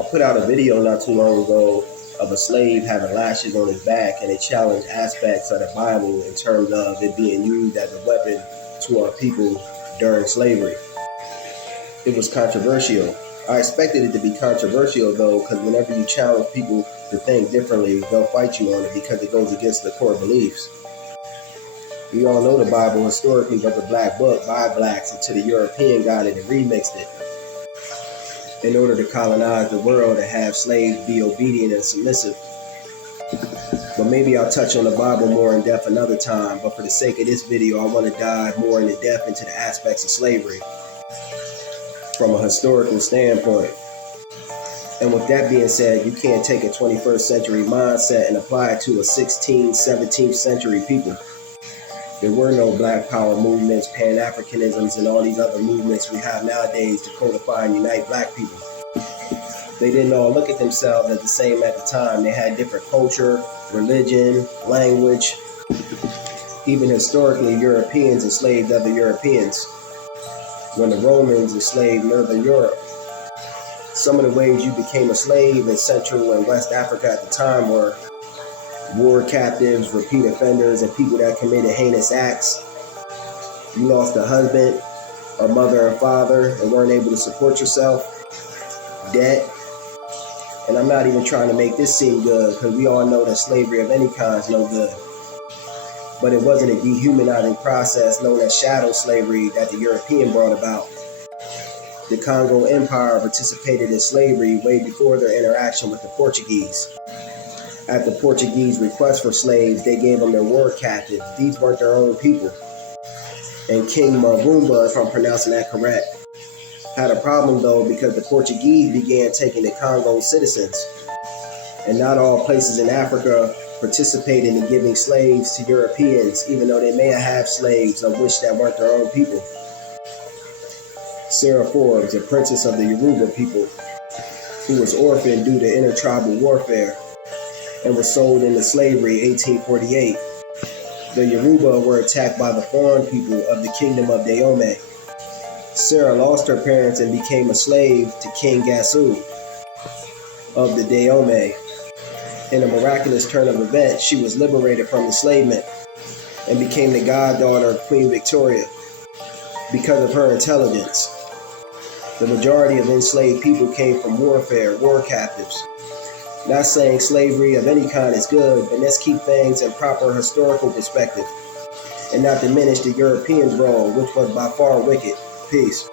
I put out a video not too long ago of a slave having lashes on his back, and it challenged aspects of the Bible in terms of it being used as a weapon to our people during slavery. It was controversial. I expected it to be controversial though, because whenever you challenge people to think differently, they'll fight you on it because it goes against the core beliefs. We all know the Bible historically was a black book by blacks until the European got it and remixed it in order to colonize the world and have slaves be obedient and submissive. But maybe I'll touch on the Bible more in depth another time, but for the sake of this video, I want to dive more into depth into the aspects of slavery from a historical standpoint. And with that being said, you can't take a 21st century mindset and apply it to a 16th, 17th century people. There were no Black Power movements, Pan-Africanisms, and all these other movements we have nowadays to codify and unite black people. They didn't all look at themselves as the same at the time. They had different culture, religion, language. Even historically, Europeans enslaved other Europeans when the Romans enslaved Northern Europe. Some of the ways you became a slave in Central and West Africa at the time were war captives, repeat offenders, and people that committed heinous acts. You lost a husband, a mother and father, and weren't able to support yourself. Debt. And I'm not even trying to make this seem good, because we all know that slavery of any kind is no good. But it wasn't a dehumanizing process known as chattel slavery that the European brought about. The Congo Empire participated in slavery way before their interaction with the Portuguese. At the Portuguese request for slaves, they gave them their war captives. These weren't their own people. And King Mavumba, if I'm pronouncing that correct, had a problem though because the Portuguese began taking the Congo citizens. And not all places in Africa participated in giving slaves to Europeans, even though they may have had slaves of which that weren't their own people. Sarah Forbes, a princess of the Yoruba people, who was orphaned due to intertribal warfare and was sold into slavery 1848. The Yoruba were attacked by the foreign people of the kingdom of Dahomey. Sarah lost her parents and became a slave to King Gasu of the Dahomey. In a miraculous turn of events, she was liberated from enslavement and became the goddaughter of Queen Victoria because of her intelligence. The majority of enslaved people came from warfare, war captives. Not saying slavery of any kind is good, but let's keep things in proper historical perspective and not diminish the Europeans' role, which was by far wicked. Peace.